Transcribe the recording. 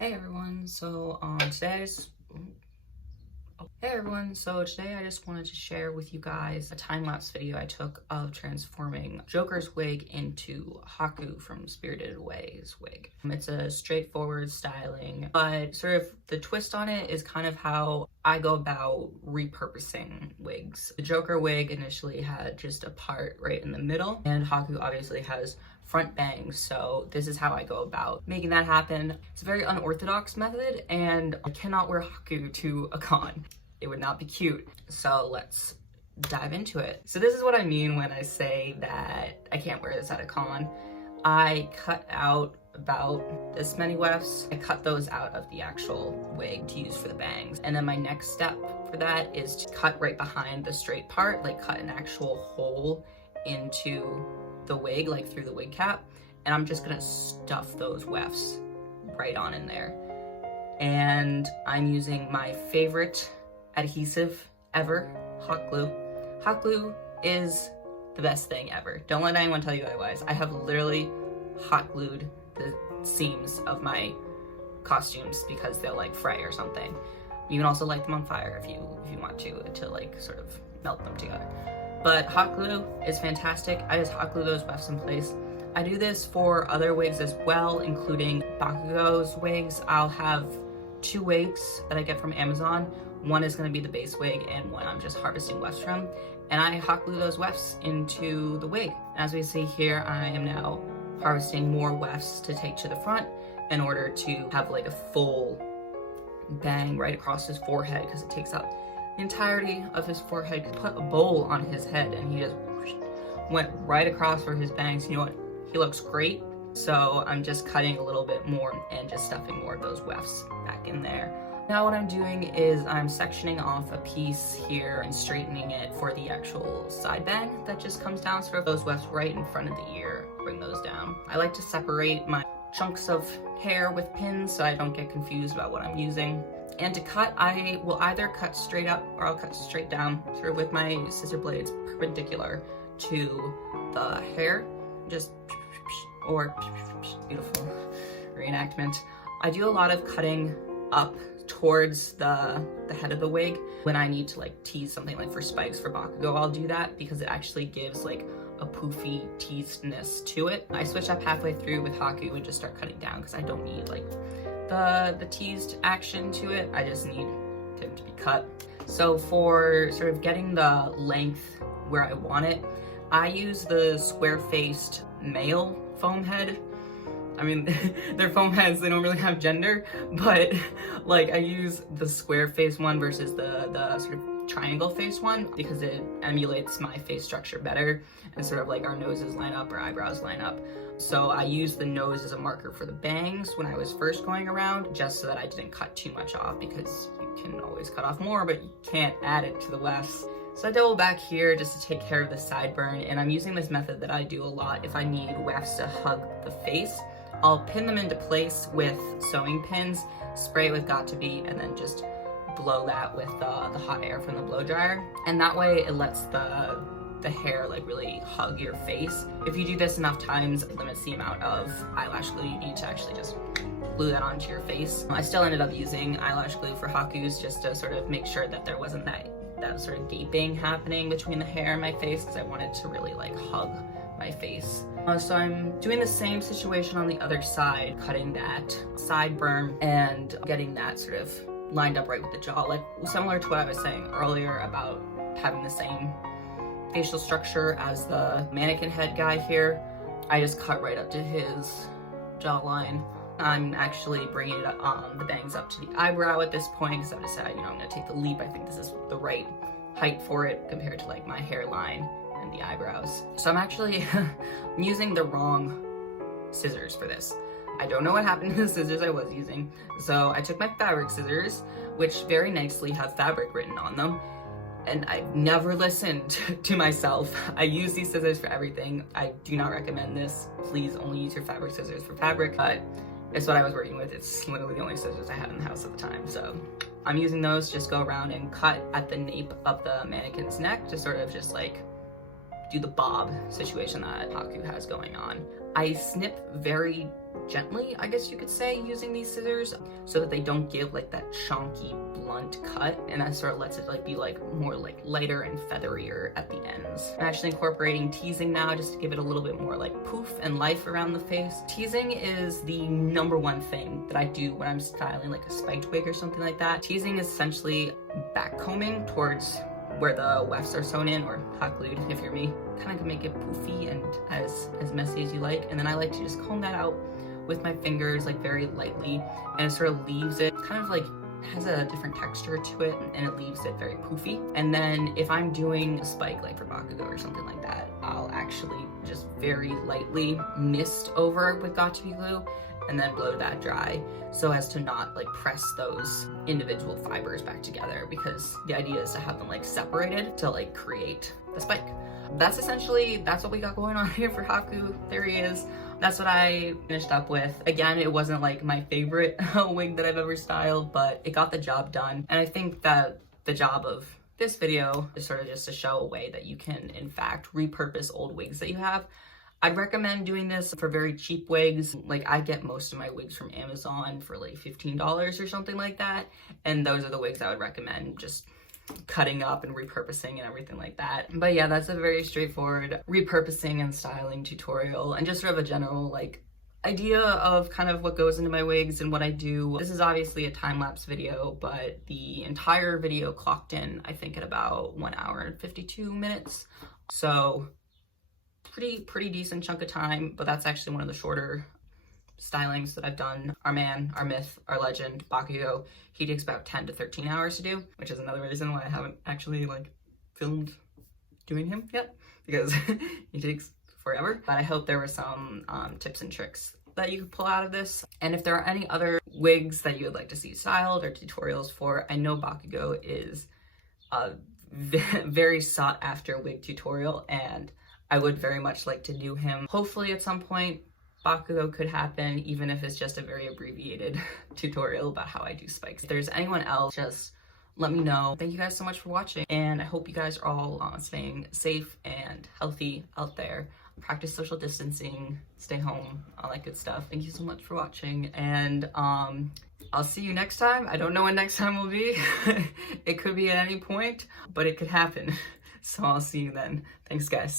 Hey everyone, today I just wanted to share with you guys a time-lapse video I took of transforming Joker's wig into Haku from Spirited Away's wig. It's a straightforward styling, but sort of the twist on it is kind of how I go about repurposing wigs. The Joker wig initially had just a part right in the middle, and Haku obviously has front bangs, so this is how I go about making that happen. It's a very unorthodox method, and I cannot wear Haku to a con. It would not be cute. So let's dive into it. So this is what I mean when I say that I can't wear this at a con. I cut out about this many wefts. I cut those out of the actual wig to use for the bangs. And then my next step for that is to cut right behind the straight part, like cut an actual hole into the wig, like through the wig cap. And I'm just gonna stuff those wefts right on in there. And I'm using my favorite adhesive ever, hot glue. Hot glue is the best thing ever. Don't let anyone tell you otherwise. I have literally hot glued the seams of my costumes because they'll like fray or something. You can also light them on fire if you want to like sort of melt them together. But hot glue is fantastic. I just hot glue those wefts in place. I do this for other wigs as well, including Bakugo's wigs. I'll have two wigs that I get from Amazon. One is going to be the base wig and one I'm just harvesting wefts from. And I hot glue those wefts into the wig. As we see here, I am now harvesting more wefts to take to the front in order to have like a full bang right across his forehead, because it takes up the entirety of his forehead. He put a bowl on his head and he just went right across for his bangs. You know what? He looks great. So I'm just cutting a little bit more and just stuffing more of those wefts back in there. Now what I'm doing is I'm sectioning off a piece here and straightening it for the actual side bang that just comes down, sort of those wefts right in front of the ear, bring those down. I like to separate my chunks of hair with pins so I don't get confused about what I'm using. And to cut, I will either cut straight up or I'll cut straight down, sort of with my scissor blades perpendicular to the hair, just or beautiful reenactment. I do a lot of cutting up towards the head of the wig. When I need to like tease something, like for spikes for Bakugo, I'll do that because it actually gives like a poofy teasedness to it. I switch up halfway through with Haku and just start cutting down because I don't need like the teased action to it. I just need him to be cut. So for sort of getting the length where I want it, I use the square-faced male foam head. I mean, they're foam heads, they don't really have gender, but like I use the square face one versus the sort of triangle face one because it emulates my face structure better and sort of like our noses line up, our eyebrows line up. So I used the nose as a marker for the bangs when I was first going around, just so that I didn't cut too much off, because you can always cut off more, but you can't add it to the wefts. So I double back here just to take care of the sideburn, and I'm using this method that I do a lot if I need wefts to hug the face. I'll pin them into place with sewing pins, spray it with Got2b, and then just blow that with the hot air from the blow dryer. And that way it lets the hair like really hug your face. If you do this enough times, it limits the amount of eyelash glue you need to actually just glue that onto your face. I still ended up using eyelash glue for Haku's just to sort of make sure that there wasn't that sort of gaping happening between the hair and my face, because I wanted to really like hug my face. So I'm doing the same situation on the other side, cutting that sideburn and getting that sort of lined up right with the jaw, like similar to what I was saying earlier about having the same facial structure as the mannequin head guy here. I just cut right up to his jawline. I'm actually bringing it the bangs up to the eyebrow at this point because I've decided, I'm gonna take the leap. I think this is the right height for it compared to like my hairline and the eyebrows. So I'm actually using the wrong scissors for this. I don't know what happened to the scissors I was using. So I took my fabric scissors, which very nicely have fabric written on them, and I've never listened to myself. I use these scissors for everything. I do not recommend this. Please only use your fabric scissors for fabric, but it's what I was working with. It's literally the only scissors I had in the house at the time. So I'm using those, just go around and cut at the nape of the mannequin's neck to sort of just like do the bob situation that Haku has going on. I snip very gently, I guess you could say, using these scissors so that they don't give like that chonky blunt cut, and that sort of lets it like be like more like lighter and featherier at the ends. I'm actually incorporating teasing now just to give it a little bit more like poof and life around the face. Teasing is the #1 thing that I do when I'm styling like a spiked wig or something like that. Teasing is essentially back combing towards where the wefts are sewn in, or hot glued if you're me. Kind of can make it poofy and as messy as you like, and then I like to just comb that out with my fingers like very lightly, and it sort of leaves it kind of like has a different texture to it, and it leaves it very poofy. And then if I'm doing a spike like for Bakugo or something like that, I'll actually just very lightly mist over with got2b glue and then blow that dry so as to not like press those individual fibers back together, because the idea is to have them like separated to like create the spike. That's what we got going on here for Haku. There he is. That's what I finished up with. Again, it wasn't like my favorite wig that I've ever styled, but it got the job done. And I think that the job of this video is sort of just to show a way that you can, in fact, repurpose old wigs that you have. I'd recommend doing this for very cheap wigs. Like, I get most of my wigs from Amazon for like $15 or something like that. And those are the wigs I would recommend just cutting up and repurposing and everything like that. But yeah, that's a very straightforward repurposing and styling tutorial, and just sort of a general like idea of kind of what goes into my wigs and what I do. This is obviously a time-lapse video, but the entire video clocked in, I think, at about 1 hour and 52 minutes. So pretty decent chunk of time, but that's actually one of the shorter stylings that I've done. Our man, our myth, our legend, Bakugo, he takes about 10 to 13 hours to do, which is another reason why I haven't actually like filmed doing him yet, because he takes forever. But I hope there were some tips and tricks that you could pull out of this. And if there are any other wigs that you would like to see styled or tutorials for, I know Bakugo is a very sought after wig tutorial, and I would very much like to do him. Hopefully at some point Bakugo could happen, even if it's just a very abbreviated tutorial about how I do spikes. If there's anyone else, just let me know. Thank you guys so much for watching, and I hope you guys are all staying safe and healthy out there. Practice social distancing, stay home, all that good stuff. Thank you so much for watching, and I'll see you next time. I don't know when next time will be. It could be at any point, but it could happen. So I'll see you then. Thanks, guys.